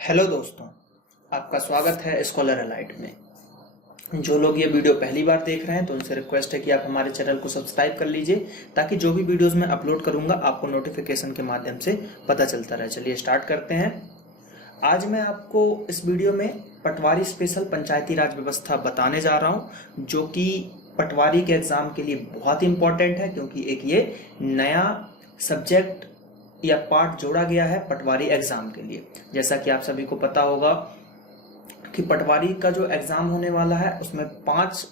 Hello दोस्तों, आपका स्वागत है स्कॉलर अलाइट में। जो लोग ये वीडियो पहली बार देख रहे हैं तो उनसे रिक्वेस्ट है कि आप हमारे चैनल को सब्सक्राइब कर लीजिए ताकि जो भी वीडियोस मैं अपलोड करूंगा आपको नोटिफिकेशन के माध्यम से पता चलता रहे। चलिए स्टार्ट करते हैं। आज मैं आपको इस वीडियो में पटवारी स्पेशल पंचायती राज व्यवस्था बताने जा रहा हूँ, जो कि पटवारी के एग्जाम के लिए बहुत इंपॉर्टेंट है, क्योंकि एक ये नया सब्जेक्ट या पार्ट जोड़ा गया है पटवारी एग्जाम के लिए। जैसा कि आप सभी को पता होगा कि पटवारी का जो एग्जाम होने वाला है उसमें 5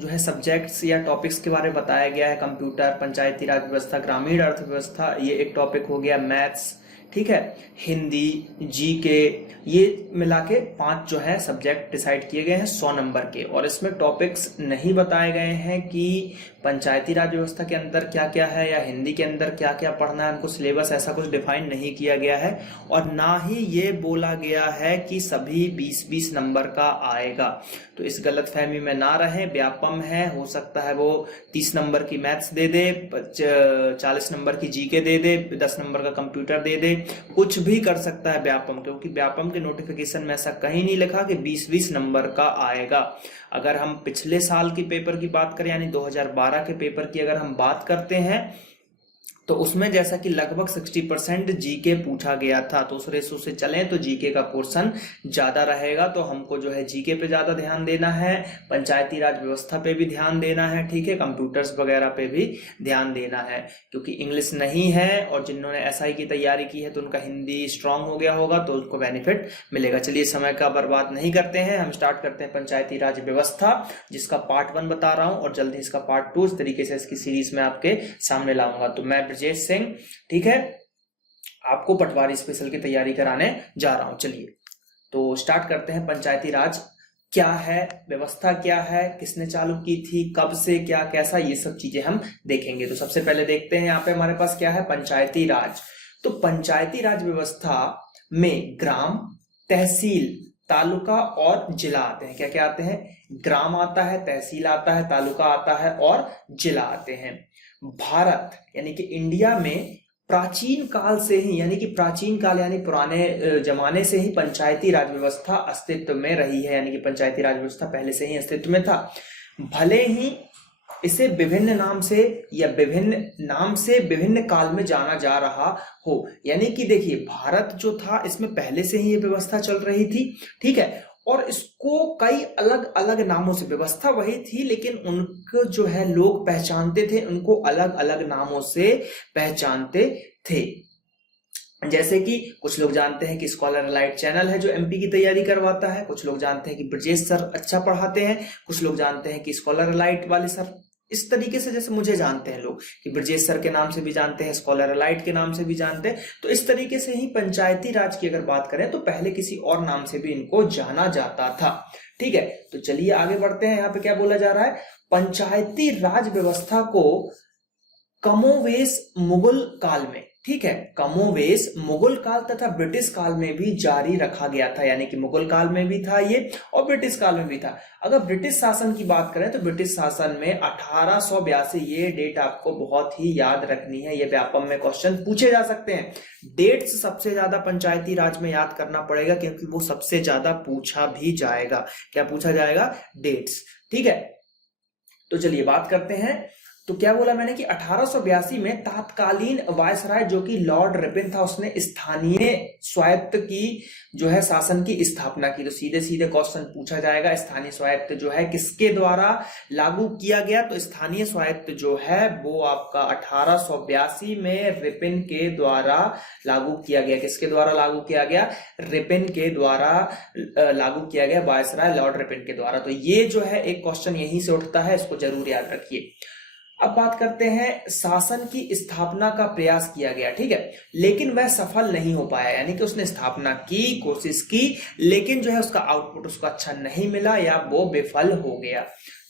जो है सब्जेक्ट्स या टॉपिक्स के बारे में बताया गया है। कंप्यूटर, पंचायती राज व्यवस्था, ग्रामीण अर्थव्यवस्था, ये एक टॉपिक हो गया, मैथ्स, ठीक है, हिंदी, जीके, ये मिला के 5 जो है सब्जेक्ट डिसाइड किए गए हैं 100 नंबर के। और इसमें टॉपिक्स नहीं बताए गए हैं कि पंचायती राज व्यवस्था के अंदर क्या क्या है या हिंदी के अंदर क्या क्या पढ़ना है। उनको सिलेबस ऐसा कुछ डिफाइन नहीं किया गया है, और ना ही ये बोला गया है कि सभी 20-20 नंबर का आएगा। तो इस गलतफहमी में ना रहे। व्यापम है, हो सकता है वो 30 नंबर की मैथ्स दे दे, 40 नंबर की जीके दे दे, 10 नंबर का कंप्यूटर दे दे, कुछ भी कर सकता है व्यापम, क्योंकि व्यापम के नोटिफिकेशन में ऐसा कहीं नहीं लिखा कि 20-20 नंबर का आएगा। अगर हम पिछले साल की पेपर की बात करें, यानी 2012 के पेपर की अगर हम बात करते हैं, तो उसमें जैसा कि लगभग 60% जीके पूछा गया था, तो उस रेशो से चलें तो जीके का पोर्शन ज्यादा रहेगा। तो हमको जो है जीके पे ज्यादा ध्यान देना है, पंचायती राज व्यवस्था पे भी ध्यान देना है, ठीक है, कंप्यूटर्स वगैरह पे भी ध्यान देना है, क्योंकि इंग्लिश नहीं है। और जिन्होंने एसआई की तैयारी की है तो उनका हिंदी स्ट्रांग हो गया होगा, तो उनको बेनिफिट मिलेगा। चलिए समय का बर्बाद नहीं करते हैं, हम स्टार्ट करते हैं पंचायती राज व्यवस्था, जिसका पार्ट 1 बता रहा हूं और जल्दी इसका पार्ट 2 इस तरीके से इसकी सीरीज में आपके सामने लाऊंगा। तो मैं ब्रजेश सिंह, ठीक है, आपको पटवारी स्पेशल की तैयारी कराने जा रहा हूं। चलिए तो स्टार्ट करते हैं। पंचायती राज क्या है, व्यवस्था क्या है, किसने चालू की थी, कब से, क्या कैसा, ये सब चीजें हम देखेंगे। तो सबसे पहले देखते हैं यहाँ पे हमारे पास क्या है, पंचायती राज। तो पंचायती राज व्यवस्था में ग्राम, तहसील, तालुका और जिला आते हैं। क्या क्या आते हैं? ग्राम आता है, तहसील आता है, तालुका आता है और जिला आते हैं। भारत यानी कि इंडिया में प्राचीन काल से ही, यानी कि प्राचीन काल यानी पुराने जमाने से ही पंचायती राज व्यवस्था अस्तित्व में रही है, यानी कि पंचायती राज व्यवस्था पहले से ही अस्तित्व में था। भले ही इसे विभिन्न नाम से या विभिन्न काल में जाना जा रहा हो, यानी कि देखिए भारत जो था इसमें पहले से ही ये व्यवस्था चल रही थी, ठीक है, और इसको कई अलग अलग नामों से, व्यवस्था वही थी लेकिन उनको जो है लोग पहचानते थे, उनको अलग अलग नामों से पहचानते थे। जैसे कि कुछ लोग जानते हैं कि स्कॉलर अलाइट चैनल है जो एमपी की तैयारी करवाता है, कुछ लोग जानते हैं कि ब्रजेश सर अच्छा पढ़ाते हैं, कुछ लोग जानते हैं कि स्कॉलर अलाइट वाले सर, इस तरीके से जैसे मुझे जानते हैं लोग कि ब्रजेश सर के नाम से भी जानते हैं, स्कॉलर अलाइट के नाम से भी जानते हैं। तो इस तरीके से ही पंचायती राज की अगर बात करें तो पहले किसी और नाम से भी इनको जाना जाता था, ठीक है। तो चलिए आगे बढ़ते हैं। यहाँ पे क्या बोला जा रहा है, पंचायती राज व्यवस्था को कमोवेश मुगल काल में, ठीक है, कमोवेश मुगल काल तथा ब्रिटिश काल में भी जारी रखा गया था, यानी कि मुगल काल में भी था ये और ब्रिटिश काल में भी था। अगर ब्रिटिश शासन की बात करें तो ब्रिटिश शासन में 1882, ये डेट आपको बहुत ही याद रखनी है, ये व्यापम में क्वेश्चन पूछे जा सकते हैं। डेट्स सबसे ज्यादा पंचायती राज में याद करना पड़ेगा, क्योंकि वो सबसे ज्यादा पूछा भी जाएगा। क्या पूछा जाएगा? डेट्स, ठीक है। तो चलिए बात करते हैं। तो क्या बोला मैंने कि 1882 में तत्कालीन वायसराय जो कि लॉर्ड रिपन था, उसने स्थानीय स्वायत्त की जो है शासन की स्थापना की। तो सीधे सीधे क्वेश्चन पूछा जाएगा, स्थानीय स्वायत्त जो है किसके द्वारा लागू किया गया? तो स्थानीय स्वायत्त जो है वो आपका 1882 में रिपन के द्वारा लागू किया गया। किसके द्वारा लागू किया गया? रिपन के द्वारा लागू किया गया, वायसराय लॉर्ड रिपन के द्वारा। तो ये जो है एक क्वेश्चन यहीं से उठता है, इसको जरूर याद रखिए। अब बात करते हैं, शासन की स्थापना का प्रयास किया गया, ठीक है, लेकिन वह सफल नहीं हो पाया, यानी कि उसने स्थापना की, कोशिश की, लेकिन जो है उसका आउटपुट उसको अच्छा नहीं मिला या वो विफल हो गया।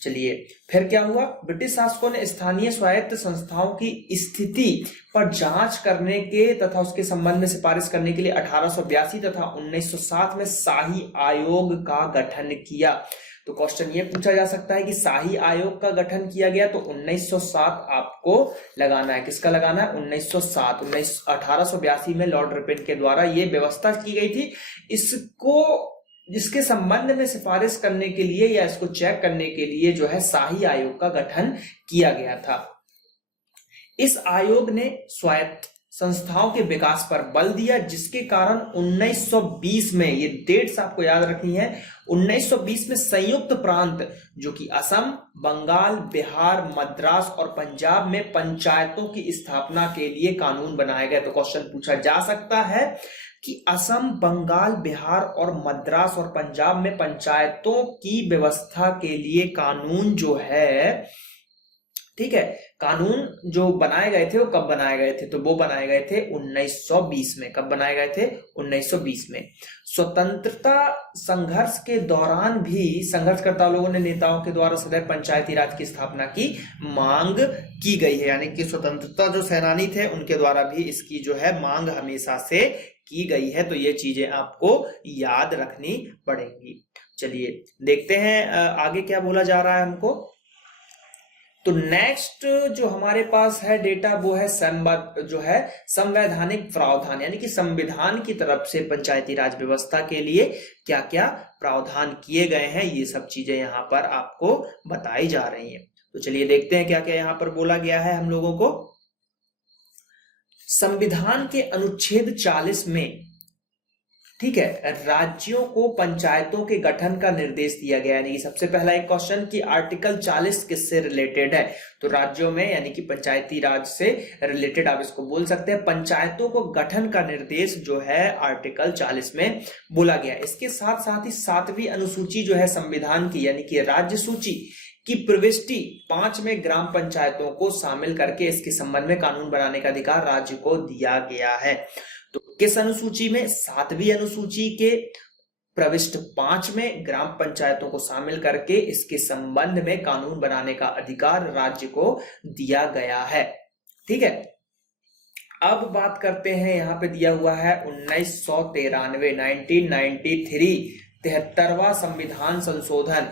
चलिए फिर क्या हुआ, ब्रिटिश शासकों ने स्थानीय स्वायत्त संस्थाओं की स्थिति पर जांच करने के तथा उसके संबंध में सिफारिश करने के लिए 1882 तथा 1907 में शाही आयोग का गठन किया। तो क्वेश्चन ये पूछा जा सकता है कि शाही आयोग का गठन किया गया, तो 1907 आपको लगाना है। किसका लगाना है? 1907। 1882 में लॉर्ड रिपन के द्वारा ये व्यवस्था की गई थी। इसके संबंध में सिफारिश करने के लिए या इसको चेक करने के लिए जो है शाही आयोग का गठन किया गया था। इस आयोग ने स्वायत्त संस्थाओं के विकास पर बल दिया, जिसके कारण 1920 में, ये डेट्स आपको याद रखनी है, 1920 में संयुक्त प्रांत जो कि असम, बंगाल, बिहार, मद्रास और पंजाब में पंचायतों की स्थापना के लिए कानून बनाए गए। तो क्वेश्चन पूछा जा सकता है कि असम, बंगाल, बिहार और मद्रास और पंजाब में पंचायतों की व्यवस्था के लिए कानून जो है, ठीक है, कानून जो बनाए गए थे वो कब बनाए गए थे? तो वो बनाए गए थे 1920 में। कब बनाए गए थे? 1920 में। स्वतंत्रता संघर्ष के दौरान भी संघर्षकर्ता लोगों ने नेताओं के द्वारा सदैव पंचायती राज की स्थापना की मांग की गई है, यानी कि स्वतंत्रता जो सेनानी थे उनके द्वारा भी इसकी जो है मांग हमेशा से की गई है। तो ये चीजें आपको याद रखनी पड़ेंगी। चलिए देखते हैं आगे क्या बोला जा रहा है हमको। तो नेक्स्ट जो हमारे पास है डेटा वो है संवैधानिक प्रावधान, यानी कि संविधान की तरफ से पंचायती राज व्यवस्था के लिए क्या क्या प्रावधान किए गए हैं, ये सब चीजें यहाँ पर आपको बताई जा रही हैं। तो चलिए देखते हैं क्या क्या यहाँ पर बोला गया है हम लोगों को। संविधान के अनुच्छेद 40 में, ठीक है, राज्यों को पंचायतों के गठन का निर्देश दिया गया। यानी कि सबसे पहला एक क्वेश्चन कि आर्टिकल 40 किससे रिलेटेड है? तो राज्यों में, यानी कि पंचायती राज से रिलेटेड आप इसको बोल सकते हैं। पंचायतों को गठन का निर्देश जो है आर्टिकल 40 में बोला गया। इसके साथ साथ ही 7वीं अनुसूची जो है संविधान की, यानी कि राज्य सूची की प्रविष्टि 5 में ग्राम पंचायतों को शामिल करके इसके संबंध में कानून बनाने का अधिकार राज्य को दिया गया है। तो किस अनुसूची में? 7वीं अनुसूची के प्रविष्ट 5 में ग्राम पंचायतों को शामिल करके इसके संबंध में कानून बनाने का अधिकार राज्य को दिया गया है। ठीक है, अब बात करते हैं, यहां पे दिया हुआ है 1993 73वां संविधान संशोधन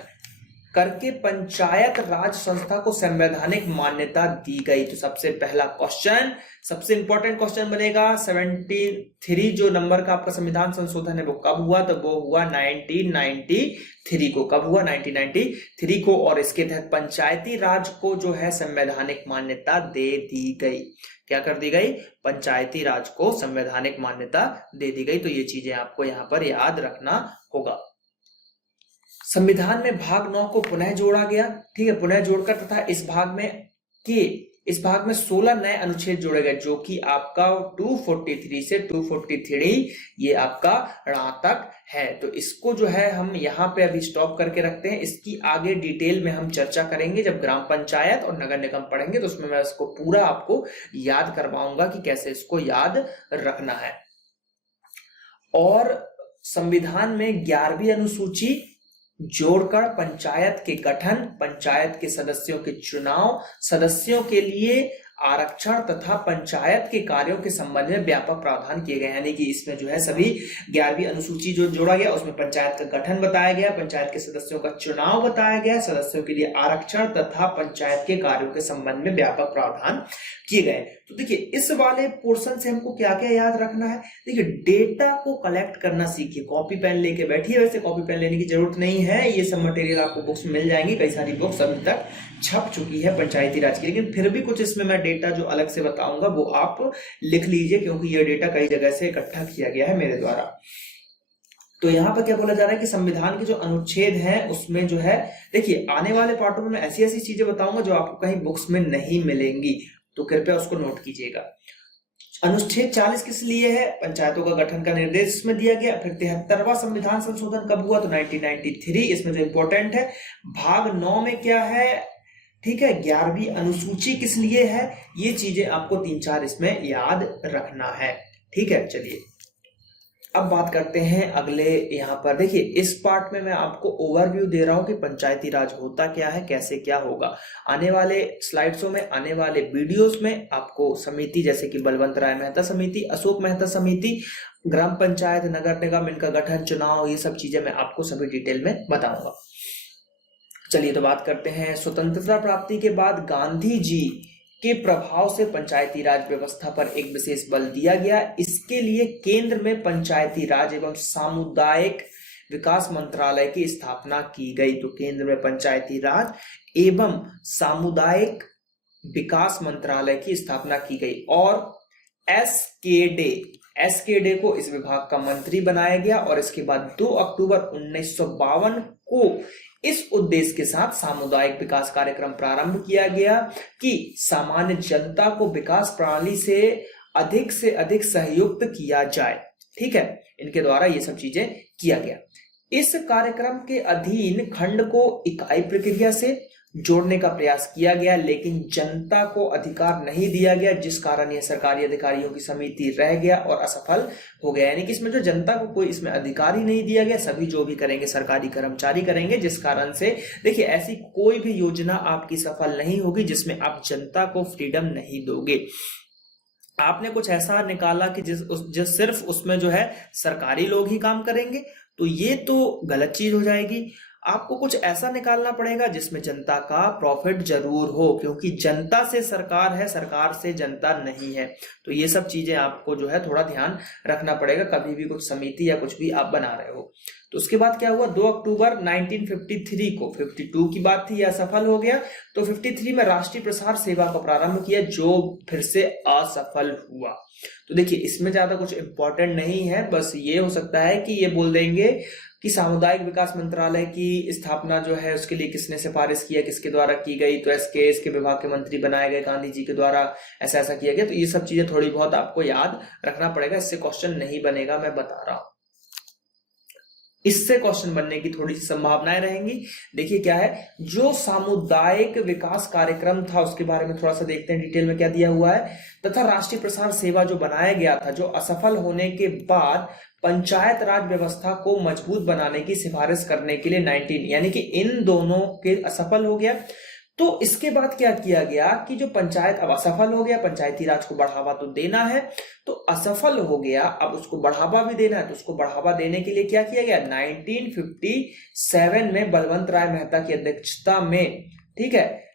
करके पंचायत राज संस्था को संवैधानिक मान्यता दी गई। तो सबसे पहला क्वेश्चन, सबसे इंपॉर्टेंट क्वेश्चन बनेगा 73 जो नंबर का आपका संविधान संशोधन है वो कब हुआ? तो वो हुआ 1993 को। कब हुआ? 1993 को। और इसके तहत पंचायती राज को जो है संवैधानिक मान्यता दे दी गई। क्या कर दी गई? पंचायती राज को संवैधानिक मान्यता दे दी गई। तो ये चीजें आपको यहां पर याद रखना होगा। संविधान में भाग 9 को पुनः जोड़ा गया। ठीक है, पुनः जोड़कर तथा इस भाग में 16 नए अनुच्छेद जोड़े गए, जो कि आपका 243 से 243 ये आपका तक है। तो इसको जो है हम यहाँ पे अभी स्टॉप करके रखते हैं। इसकी आगे डिटेल में हम चर्चा करेंगे जब ग्राम पंचायत और नगर निगम पढ़ेंगे, तो उसमें मैं इसको पूरा आपको याद करवाऊंगा कि कैसे इसको याद रखना है। और संविधान में 11वीं अनुसूची जोड़कर पंचायत के गठन, पंचायत के सदस्यों के चुनाव, सदस्यों के लिए आरक्षण तथा पंचायत के कार्यों के संबंध में व्यापक प्रावधान किए गए। यानी कि इसमें जो है सभी 11वीं अनुसूची जो जोड़ा गया उसमें पंचायत का गठन बताया गया, पंचायत के सदस्यों का चुनाव बताया गया, सदस्यों के लिए आरक्षण तथा पंचायत के कार्यों के संबंध में व्यापक प्रावधान किए गए। तो देखिए इस वाले पोर्शन से हमको क्या क्या याद रखना है? देखिए डेटा को कलेक्ट करना सीखिए, कॉपी पेन लेके बैठिए। वैसे कॉपी पेन लेने की जरूरत नहीं है, ये सब मटेरियल आपको बुक्स में मिल जाएंगी। कई सारी बुक्स अभी तक छप चुकी है पंचायती राज की, लेकिन फिर भी कुछ इसमें मैं डेटा जो अलग से बताऊंगा वो आप लिख लीजिए, क्योंकि ये डेटा कई जगह से इकट्ठा किया गया है मेरे द्वारा। तो यहाँ पर क्या बोला जा रहा है कि संविधान के जो अनुच्छेद हैं उसमें जो है, देखिए आने वाले पार्टों में मैं ऐसी ऐसी चीजें बताऊंगा जो आपको कहीं बुक्स में नहीं मिलेंगी, तो कृपया उसको नोट कीजिएगा। अनुच्छेद 40 किस लिए है? पंचायतों का गठन का निर्देश इसमें दिया गया। फिर 73वां संविधान संशोधन कब हुआ? तो 1993। इसमें जो इंपॉर्टेंट है भाग 9 में क्या है, ठीक है, 11वीं अनुसूची किस लिए है, ये चीजें आपको 3-4 इसमें याद रखना है। ठीक है, चलिए अब बात करते हैं अगले। यहाँ पर देखिए, इस पार्ट में मैं आपको ओवरव्यू दे रहा हूं कि पंचायती राज होता क्या है, कैसे क्या होगा। आने वाले स्लाइड्सों में, आने वाले वीडियोस में आपको समिति जैसे कि बलवंत राय मेहता समिति, अशोक मेहता समिति, ग्राम पंचायत, नगर निगम, इनका गठन, चुनाव, ये सब चीजें मैं आपको सभी डिटेल में बताऊंगा। चलिए तो बात करते हैं। स्वतंत्रता प्राप्ति के बाद गांधी जी के प्रभाव से पंचायती राज व्यवस्था पर एक विशेष बल दिया गया। इसके लिए केंद्र में पंचायती राज एवं सामुदायिक विकास मंत्रालय की स्थापना की गई। तो केंद्र में पंचायती राज एवं सामुदायिक विकास मंत्रालय की स्थापना की गई और एसकेडे को इस विभाग का मंत्री बनाया गया। और इसके बाद 2 अक्टूबर 1952 को इस उद्देश्य के साथ सामुदायिक विकास कार्यक्रम प्रारंभ किया गया कि सामान्य जनता को विकास प्रणाली से अधिक सहयुक्त किया जाए। ठीक है, इनके द्वारा ये सब चीजें किया गया। इस कार्यक्रम के अधीन खंड को इकाई प्रक्रिया से जोड़ने का प्रयास किया गया, लेकिन जनता को अधिकार नहीं दिया गया, जिस कारण यह सरकारी अधिकारियों की समिति रह गया और असफल हो गया। यानी कि इसमें जो जनता को कोई इसमें अधिकार ही नहीं दिया गया, सभी जो भी करेंगे सरकारी कर्मचारी करेंगे, जिस कारण से देखिए ऐसी कोई भी योजना आपकी सफल नहीं होगी जिसमें आप जनता को फ्रीडम नहीं दोगे। आपने कुछ ऐसा निकाला कि जिस सिर्फ उसमें जो है सरकारी लोग ही काम करेंगे, तो ये तो गलत चीज हो जाएगी। आपको कुछ ऐसा निकालना पड़ेगा जिसमें जनता का प्रॉफिट जरूर हो, क्योंकि जनता से सरकार है, सरकार से जनता नहीं है। तो ये सब चीजें आपको जो है थोड़ा ध्यान रखना पड़ेगा कभी भी कुछ समिति या कुछ भी आप बना रहे हो। तो उसके बाद क्या हुआ, 2 अक्टूबर 1953 को 52 की बात थी, यह असफल हो गया। तो 53 में राष्ट्रीय प्रसार सेवा को प्रारंभ किया, जो फिर से असफल हुआ। तो देखिए इसमें ज्यादा कुछ इंपॉर्टेंट नहीं है, बस ये हो सकता है कि ये बोल देंगे कि सामुदायिक विकास मंत्रालय की स्थापना जो है उसके लिए किसने सिफारिश किया, किसके द्वारा की गई। तो इसके विभाग के मंत्री बनाए गए, गांधी जी के द्वारा ऐसा ऐसा किया गया। तो ये सब चीजें थोड़ी बहुत आपको याद रखना पड़ेगा, इससे क्वेश्चन नहीं बनेगा, मैं बता रहा हूं। इससे क्वेश्चन बनने की थोड़ी सी संभावनाएं रहेंगी। देखिए क्या है, जो सामुदायिक विकास कार्यक्रम था उसके बारे में थोड़ा सा देखते हैं डिटेल में क्या दिया हुआ है। तथा राष्ट्रीय प्रसार सेवा जो बनाया गया था, जो असफल होने के बाद पंचायत राज व्यवस्था को मजबूत बनाने की सिफारिश करने के लिए 19 यानी कि इन दोनों के असफल हो गया। तो इसके बाद क्या किया गया कि जो पंचायत अब असफल हो गया, पंचायती राज को बढ़ावा तो देना है, तो असफल हो गया, अब उसको बढ़ावा भी देना है। तो उसको बढ़ावा देने के लिए क्या किया गया, 1957 में बलवंत राय मेहता की अध्यक्षता में, ठीक है,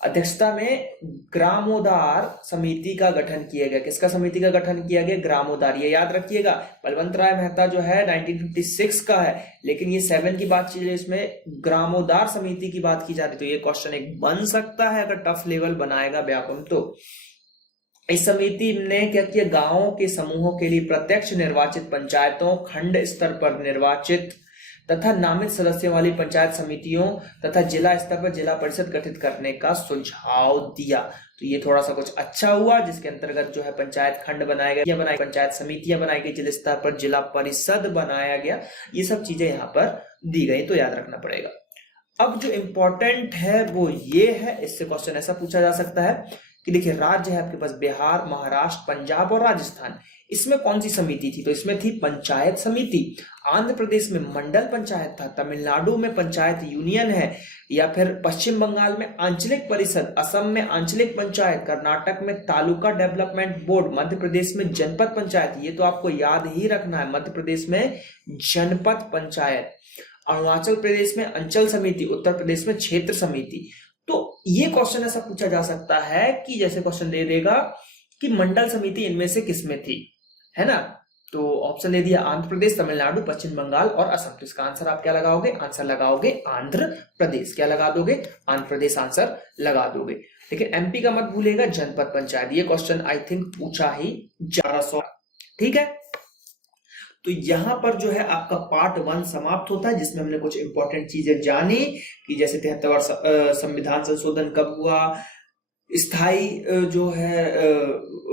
अध्यक्षता में ग्रामोद्धार समिति का गठन किया गया। किसका समिति का गठन किया गया, ग्रामोद्धार। ये याद रखिएगा, बलवंत राय मेहता जो है 1956 का है, लेकिन ये 7 की बात चल रही है, इसमें ग्रामोद्धार समिति की बात की जा रही है। तो ये क्वेश्चन एक बन सकता है अगर टफ लेवल बनाएगा व्यापम। तो इस समिति ने क्या किया, गांवों के समूहों के लिए प्रत्यक्ष निर्वाचित पंचायतों, खंड स्तर पर निर्वाचित तथा नामित सदस्यों वाली पंचायत समितियों तथा जिला स्तर पर जिला परिषद गठित करने का सुझाव दिया। तो ये थोड़ा सा कुछ अच्छा हुआ, जिसके अंतर्गत जो है पंचायत खंड बनाए गए, पंचायत समितियां बनाई गई, जिला स्तर पर जिला परिषद बनाया गया। ये सब चीजें यहाँ पर दी गई, तो याद रखना पड़ेगा। अब जो इंपॉर्टेंट है वो ये है, इससे क्वेश्चन ऐसा पूछा जा सकता है कि देखिए राज्य है आपके पास बिहार, महाराष्ट्र, पंजाब और राजस्थान, इसमें कौन सी समिति थी, तो इसमें थी पंचायत समिति। आंध्र प्रदेश में मंडल पंचायत था, तमिलनाडु में पंचायत यूनियन है, या फिर पश्चिम बंगाल में आंचलिक परिषद, असम में आंचलिक पंचायत, कर्नाटक में तालुका डेवलपमेंट बोर्ड, मध्य प्रदेश में जनपद पंचायत। ये तो आपको याद ही रखना है, मध्य प्रदेश में जनपद पंचायत, अरुणाचल प्रदेश में अंचल समिति, उत्तर प्रदेश में क्षेत्र समिति। तो ये क्वेश्चन ऐसा पूछा जा सकता है कि जैसे क्वेश्चन दे देगा कि मंडल समिति इनमें से किसमें थी, है ना। तो ऑप्शन दे दिया आंध्र प्रदेश, तमिलनाडु, पश्चिम बंगाल और असम। तो इसका आंसर आप क्या लगाओगे, आंसर लगाओगे आंध्र प्रदेश। क्या लगा दोगे, आंध्र प्रदेश आंसर लगा दोगे। लेकिन एमपी का मत भूलेगा, जनपद पंचायत। ये क्वेश्चन आई थिंक पूछा ही 1100, ठीक है। तो यहां पर जो है आपका पार्ट 1 समाप्त होता है, जिसमें हमने कुछ इंपॉर्टेंट चीजें जानी कि जैसे 73वां संविधान संशोधन कब हुआ, स्थाई जो है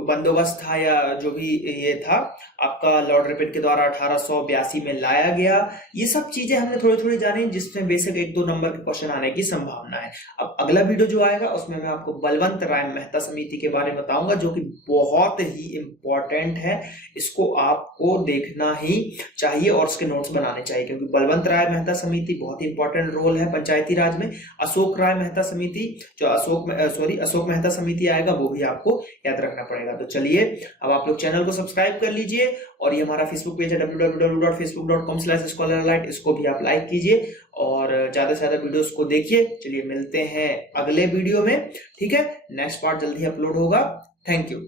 बंदोबस्त था या जो भी ये था आपका लॉर्ड रिपन के द्वारा 1882 में लाया गया। ये सब चीजें हमने थोड़ी थोड़ी जानी जिसमें बेसिक 1-2 नंबर के क्वेश्चन आने की संभावना है। अब अगला वीडियो जो आएगा उसमें मैं आपको बलवंत राय मेहता समिति के बारे में बताऊंगा जो कि बहुत ही इंपॉर्टेंट है। इसको आपको देखना ही चाहिए और उसके नोट्स बनाने चाहिए क्योंकि बलवंत राय मेहता समिति बहुत ही इंपॉर्टेंट रोल है पंचायती राज में। अशोक राय मेहता समिति जो अशोक मेहता समिति आएगा वो भी आपको याद रखना पड़ेगा। तो चलिए अब आप लोग चैनल को सब्सक्राइब कर लीजिए और ये हमारा फेसबुक पेज है www.facebook.com/scholaralite, इसको भी आप लाइक कीजिए और ज्यादा से ज्यादा वीडियोस को देखिए। चलिए मिलते हैं अगले वीडियो में, ठीक है। नेक्स्ट पार्ट जल्दी अपलोड होगा। Thank you.